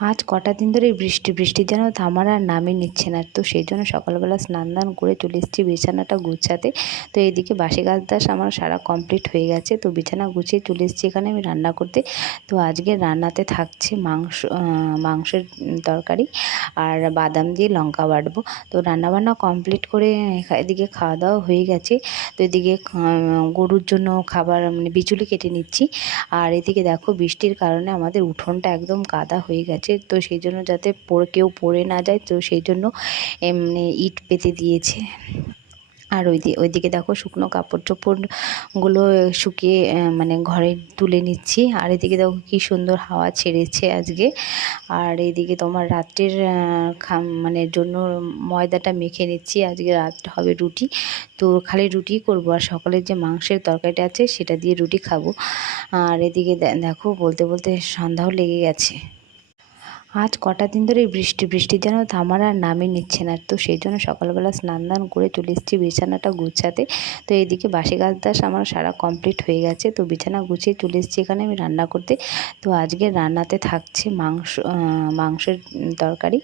আজ কটা দিন ধরে বৃষ্টি যেন থামার আর নামই নিচ্ছে না। তো সেই জন্য সকালবেলা স্নান দান করে চলে এসেছি বিছানাটা গুছাতে। তো এইদিকে বাসি কাজ আমার সারা কমপ্লিট হয়ে গেছে। তো বিছানা গুছিয়ে চলে এসেছি এখানে আমি রান্না করতে। তো আজকে রান্নাতে থাকছে মাংসের তরকারি আর বাদাম দিয়ে লঙ্কা বাটবো। তো রান্নাবান্না কমপ্লিট করে এদিকে খাওয়া দাওয়া হয়ে গেছে। তো এদিকে গরুর জন্য খাবার মানে বিচুলি কেটে নিচ্ছি। আর এদিকে দেখো বৃষ্টির কারণে আমাদের উঠোনটা একদম কাদা হয়ে গেছে। তো সেই জন্য যাতে কেউ পড়ে না যায়, তো সেই জন্য এমনি ইট পেতে দিয়েছে। আর ওইদিকে দেখো শুকনো কাপড় চোপড়গুলো শুকিয়ে মানে ঘরে তুলে নিচ্ছি। আর এদিকে দেখো কি সুন্দর হাওয়া ছেড়েছে আজকে। আর এইদিকে তোমার রাত্রের মানে জন্য ময়দাটা মেখে নিচ্ছি। আজকে রাতটা হবে রুটি। তো খালি রুটিই করবো, আর সকালের যে মাংসের তরকারিটা আছে সেটা দিয়ে রুটি খাবো। আর এদিকে দেখো বলতে বলতে সন্ধ্যাও লেগে গেছে। আজ কটা দিন ধরে বৃষ্টি যেন থামার আর নামই নিচ্ছে না। তো সেই জন্য সকালবেলা স্নান দান করে চলে এসেছি বিছানাটা গুছাতে। তো এইদিকে বাসি কাজ আমার সারা কমপ্লিট হয়ে গেছে। তো বিছানা গুছিয়ে চলে এসেছি এখানে আমি রান্না করতে। তো আজকে রান্নাতে থাকছে মাংসের তরকারি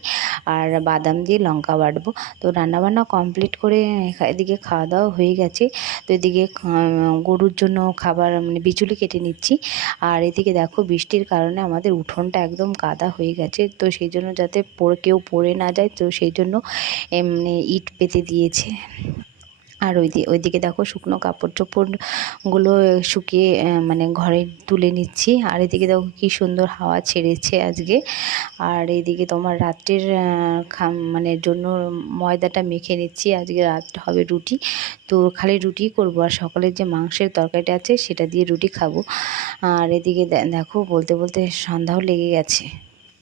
আর বাদাম দিয়ে লঙ্কা বাটবো। তো রান্নাবান্না কমপ্লিট করে এদিকে খাওয়া দাওয়া হয়ে গেছে। তো এদিকে গরুর জন্য খাবার মানে বিচুলি কেটে নিচ্ছি। আর এদিকে দেখো বৃষ্টির কারণে আমাদের উঠোনটা একদম কাদা হয়ে গেছে। তো সেই জন্য যাতে কেউ পড়ে না যায়, তো সেই জন্য এমনি ইট পেতে দিয়েছে। আর ওইদিকে দেখো শুকনো কাপড় চোপড়গুলো শুকিয়ে মানে ঘরে তুলে নিচ্ছি। আর এদিকে দেখো কি সুন্দর হাওয়া ছেড়েছে আজকে। আর এইদিকে তোমার রাত্রের মানে জন্য ময়দাটা মেখে নিচ্ছি। আজকে রাতটা হবে রুটি। তো খালি রুটিই করবো, আর সকালের যে মাংসের তরকারিটা আছে সেটা দিয়ে রুটি খাবো। আর এদিকে দেখো বলতে বলতে সন্ধ্যাও লেগে গেছে।